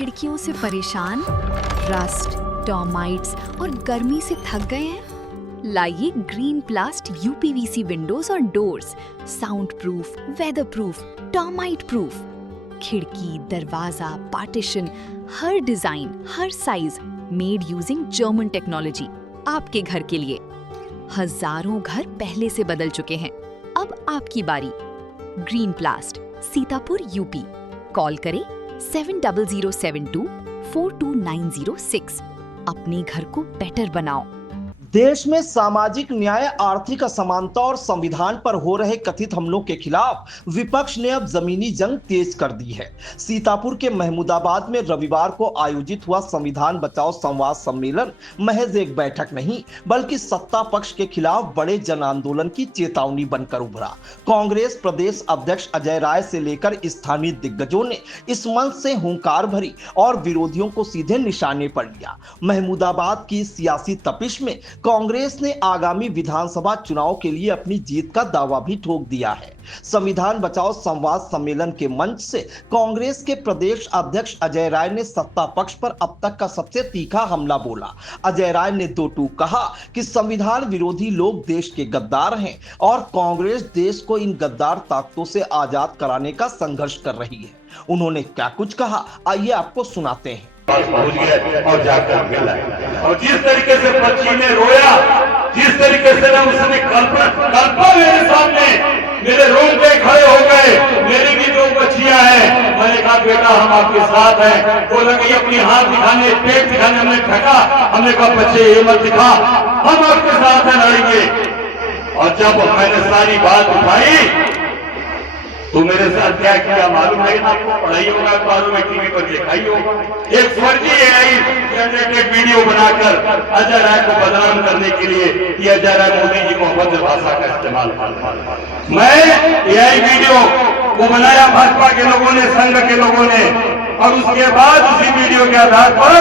खिड़कियों से परेशान, रस्ट, टर्माइट्स और गर्मी से थक गए हैं? लाइए ग्रीन प्लास्ट यूपीवीसी विंडोज और doors, sound proof, weather proof, termite proof. खिड़की, दरवाजा, पार्टीशन, हर डिजाइन, हर size, made using German technology, आपके घर के लिए। हजारों घर पहले से बदल चुके हैं, अब आपकी बारी। Green प्लास्ट, Sitapur, UP. कॉल करें 7007242906। अपने घर को बेटर बनाओ। देश में सामाजिक न्याय, आर्थिक असमानता और संविधान पर हो रहे कथित हमलों के खिलाफ विपक्ष ने अब जमीनी जंग तेज कर दी है। सीतापुर के महमूदाबाद में रविवार को आयोजित हुआ संविधान बचाओ संवाद सम्मेलन महज एक बैठक नहीं, बल्कि सत्ता पक्ष के खिलाफ बड़े जन आंदोलन की चेतावनी बनकर उभरा। कांग्रेस प्रदेश अध्यक्ष अजय राय से लेकर स्थानीय दिग्गजों ने इस मंच से हुंकार भरी और विरोधियों को सीधे निशाने पर लिया। महमूदाबाद की सियासी तपिश में कांग्रेस ने आगामी विधानसभा चुनाव के लिए अपनी जीत का दावा भी ठोक दिया है। संविधान बचाओ संवाद सम्मेलन के मंच से कांग्रेस के प्रदेश अध्यक्ष अजय राय ने सत्ता पक्ष पर अब तक का सबसे तीखा हमला बोला। अजय राय ने दो टूक कहा कि संविधान विरोधी लोग देश के गद्दार हैं और कांग्रेस देश को इन गद्दार ताकतों से आजाद कराने का संघर्ष कर रही है। उन्होंने क्या कुछ कहा, आइए आपको सुनाते हैं। पहुंच गए और जाकर मिला। और जिस तरीके से बच्ची ने रोया, जिस तरीके से ना उसने कल्पना मेरे सामने, मेरे रोंगटे खड़े हो गए। मेरी भी दो बच्चियां हैं। मैंने कहा बेटा हम आपके साथ हैं। वो लगी अपनी हाथ दिखाने, पेट दिखाने, हमने ठगा। हमने कहा बच्चे ये मत दिखा, हम आपके साथ हैं, लड़ेंगे। और जब मैंने सारी बात उठाई तो मेरे साथ क्या किया मालूम है? आपको पढ़ाई होगा, अखबारों में, टीवी पर देखा ही होगा। एक फर्जी एआई जनरेटेड वीडियो बनाकर अजय राय को बदनाम करने के लिए कि अजय राय मोदी जी को अभद्र भाषा का इस्तेमाल कर। मैं एआई वीडियो को बनाया भाजपा के लोगों ने, संघ के लोगों ने, और उसके बाद उसी वीडियो के आधार पर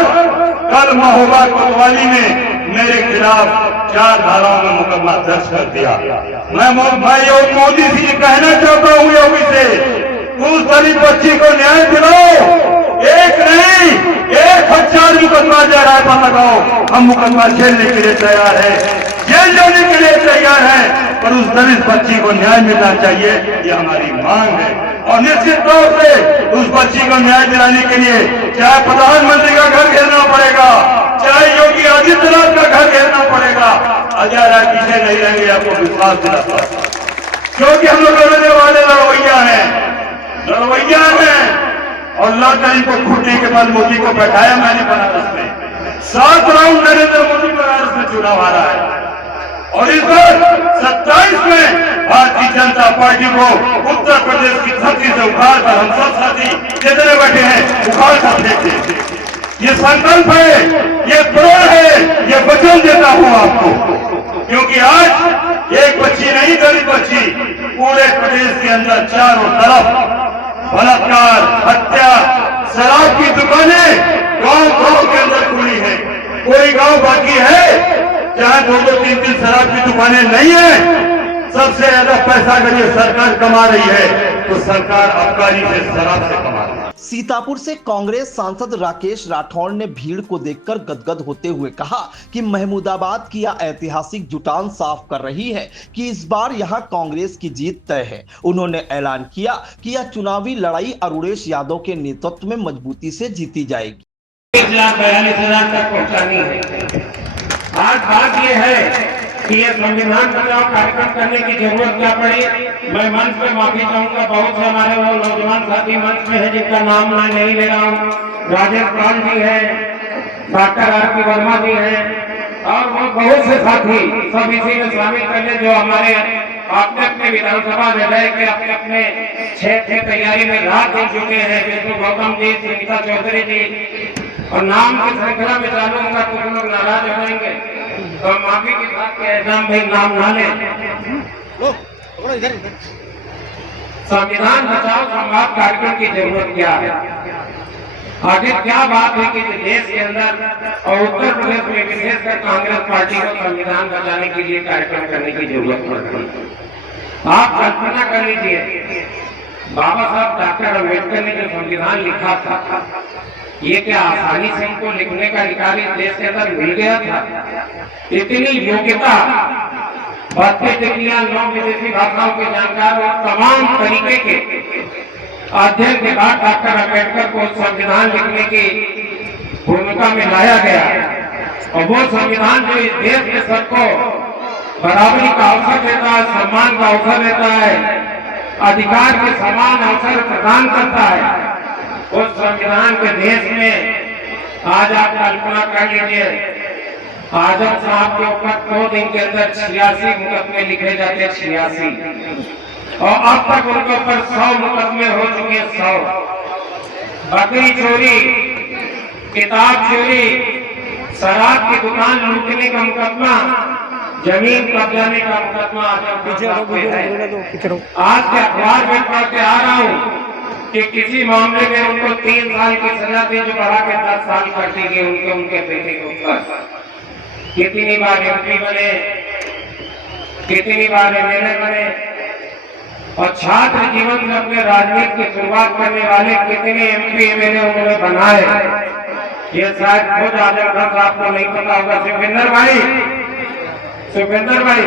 कल महोबा कोतवाली में मेरे खिलाफ 4 धाराओं में मुकदमा दर्ज कर दिया। मैं मोदी जी कहना चाहता हूँ योगी से, उस दलित बच्ची को न्याय दिलाओ। एक नहीं 1000 मुकदमा अजय राय पर लगाओ। हम मुकदमा झेलने के लिए तैयार है, जेल जाने के लिए तैयार है, पर उस दलित बच्ची को न्याय मिलना चाहिए, ये हमारी मांग है। और निश्चित तौर से उस बच्ची को न्याय दिलाने के लिए चाहे प्रधानमंत्री का घर घेरना पड़ेगा, चाहे योगी आदित्यनाथ का घर घेरना पड़ेगा, अजय राय पीछे नहीं रहेंगे, आपको विश्वास दिलाता हूं। क्योंकि हम लोग लड़ने वाले लड़वैया हैं, और लड़कर इनको घुटने के बाद मोदी को बैठाया मैंने बनारस में। 7 राउंड नरेंद्र मोदी बनारस में चुनाव हारा है, और इस बार 27 में भारतीय जनता पार्टी को उत्तर प्रदेश की धरती से उखाड़ कर हम सब साथी जितने बैठे हैं उखाड़ कर फेंकते। ये संकल्प है, ये प्रण है, ये वचन देता हूं आपको। क्योंकि आज एक बच्ची नहीं, दलित बच्ची पूरे प्रदेश के अंदर चारों तरफ बलात्कार, हत्या, शराब की दुकानें गांव के अंदर खुली है। कोई गांव बाकी है जहां 2-2, 3-3 शराब की दुकानें नहीं है? सबसे ज्यादा पैसा अगर ये सरकार कमा रही है तो सरकार आबकारी से, शराब से कमा रही है। सीतापुर से कांग्रेस सांसद राकेश राठौड़ ने भीड़ को देखकर गदगद होते हुए कहा कि महमूदाबाद की यह ऐतिहासिक जुटान साफ कर रही है कि इस बार यहां कांग्रेस की जीत तय है। उन्होंने ऐलान किया कि यह चुनावी लड़ाई अरुणेश यादव के नेतृत्व में मजबूती से जीती जाएगी। 1,42,000 तक पहुंचानी है। आज बात यह है कि ये संविधान बचाओ कार्यक्रम करने की जरूरत क्या पड़ी। मैं मंच में माफी चाहूंगा, बहुत से हमारे वो नौजवान साथी मंच में है जिनका नाम मैं नहीं ले रहा हूँ। राजेश प्राण जी है, डॉक्टर आर.पी. वर्मा जी है, और वो बहुत से साथी सब इसी में शामिल करने जो हमारे अपने अपने विधानसभा में रह के अपने अपने क्षेत्र की तैयारी में रात हो चुके हैं। जैसे गौतम जी, सुनीता चौधरी जी, और नाम की श्रृंखला में चालू होगा तो लोग नाराज हो जाएंगे, तो माफी के साथ एग्जाम भाई नाम ना ले। संविधान बचाओ संवाद कार्यक्रम की जरूरत क्या है? आखिर क्या बात है कि देश के अंदर और उत्तर प्रदेश में विशेषकर कांग्रेस पार्टी को संविधान बचाने के लिए कार्यक्रम करने की जरूरत पड़ती है? आप कल्पना कर लीजिए, बाबा साहब डॉक्टर अम्बेडकर ने जो संविधान लिखा था ये क्या आसानी से उनको लिखने का अधिकार इस देश के अंदर मिल गया था? इतनी योग्यता, 32 डिग्रियां, 9 विदेशी भाषाओं के जानकार और तमाम तरीके के अध्ययन के बाद डॉक्टर अम्बेडकर को संविधान लिखने की भूमिका में लाया गया। और वो संविधान जो इस देश के सबको बराबरी का अवसर देता है, सम्मान का अवसर देता है, अधिकार के समान अवसर प्रदान करता है, उस संविधान के देश में आज आप कल्पना कर लीजिए, आजम साहब के ऊपर 2 दिन के अंदर 86 मुकदमे लिखे जाते हैं, 86, और अब तक उनके ऊपर 100 मुकदमे हो चुके हैं, 100। बकरी चोरी, किताब चोरी, शराब की दुकान लूटने का मुकदमा, जमीन कब्जाने का मुकदमा आजम पे है। आज के अखबार में पढ़ के आ रहा हूँ कि किसी मामले में उनको 3 साल की सजा थी, जो बढ़ा के 10 साल कर दी गई उनके बेटे के ऊपर। कितनी बार एमपी बने, कितनी बार एमएलए बने, और छात्र जीवन में अपने राजनीति की शुरुआत करने वाले कितने एमपी एमएलए उन्होंने बनाए, ये शायद खुद आजम खान साहब को नहीं पता होगा। सुखविंदर भाई,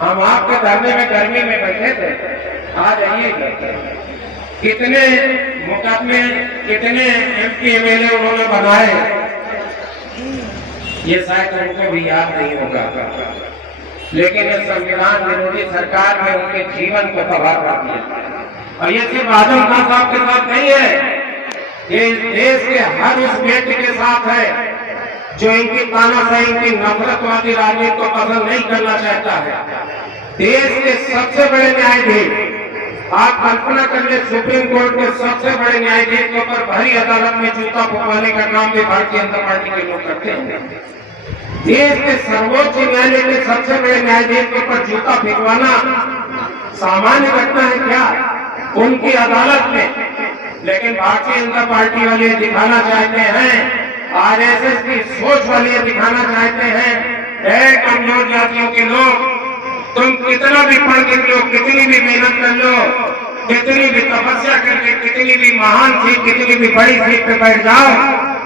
हम आपके धरने में गर्मी में बैठे थे, आ जाइए। कितने मुकदमे, कितने एमपी एमएलए उन्होंने बनाए, ये शायद उनको भी याद नहीं होगा। लेकिन इस संविधान विरोधी सरकार ने उनके जीवन को तबाह कर दिया। और ये सिर्फ आजम खान साहब के साथ नहीं है, ये देश के हर उस व्यक्ति के साथ है जो इनकी तानाशाही, इनकी नफरतवादी राजनीति को पसंद नहीं करना चाहता है। देश के सबसे बड़े न्यायाधीश, आप कल्पना कर ले, सुप्रीम कोर्ट के सबसे बड़े न्यायाधीश के ऊपर भरी अदालत में जूता फुकवाने का काम भी भारतीय जनता पार्टी के लोग करते हैं। देश के सर्वोच्च न्यायालय के सबसे बड़े न्यायाधीश के ऊपर जूता फेंकवाना सामान्य घटना है क्या उनकी अदालत में? लेकिन भारतीय जनता पार्टी वाले दिखाना चाहते हैं, आरएसएस की सोच वाले दिखाना चाहते हैं, कमजोर जातियों के लोग, तुम कितना भी पढ़ लिख लो, कितनी भी मेहनत कर लो, कितनी भी तपस्या करके, कितनी भी महान सीट, कितनी भी बड़ी सीट पे बैठ जाओ,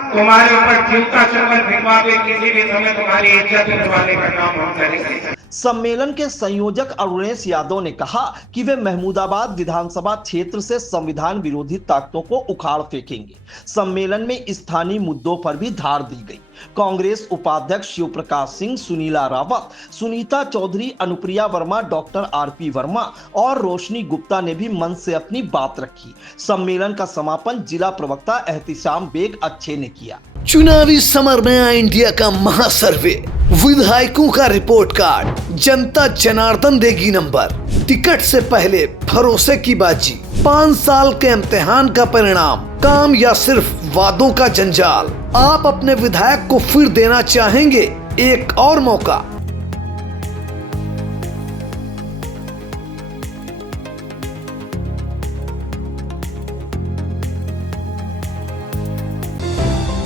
तुम्हारे ऊपर जूता चप्पल फेंकवा के किसी भी समय तुम्हारी इज्जत उठवाने का काम हम करेंगे। सम्मेलन के संयोजक अरुणेश यादव ने कहा कि वे महमूदाबाद विधानसभा क्षेत्र से संविधान विरोधी ताकतों को उखाड़ फेंकेंगे। सम्मेलन में स्थानीय मुद्दों पर भी धार दी गई। कांग्रेस उपाध्यक्ष शिव प्रकाश सिंह, सुनीला रावत, सुनीता चौधरी, अनुप्रिया वर्मा, डॉक्टर आरपी वर्मा और रोशनी गुप्ता ने भी मंच से अपनी बात रखी। सम्मेलन का समापन जिला प्रवक्ता एहतिशाम बेग अच्छे ने किया। चुनावी समर में आया इंडिया का महासर्वे, विधायकों का रिपोर्ट कार्ड, जनता जनार्दन देगी नंबर, टिकट से पहले भरोसे की बाजी, 5 साल के इम्तिहान का परिणाम, काम या सिर्फ वादों का जंजाल। आप अपने विधायक को फिर देना चाहेंगे एक और मौका?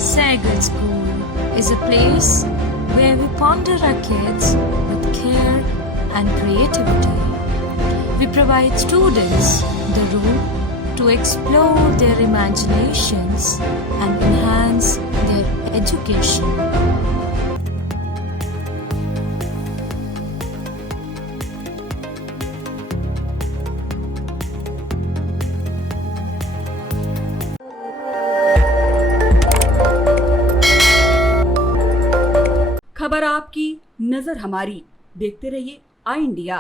Sagar School is a place where we ponder our kids with care and creativity. We provide students the room to explore their imaginations and enhance their education. खबर आपकी, नजर हमारी। देखते रहिए आई इंडिया।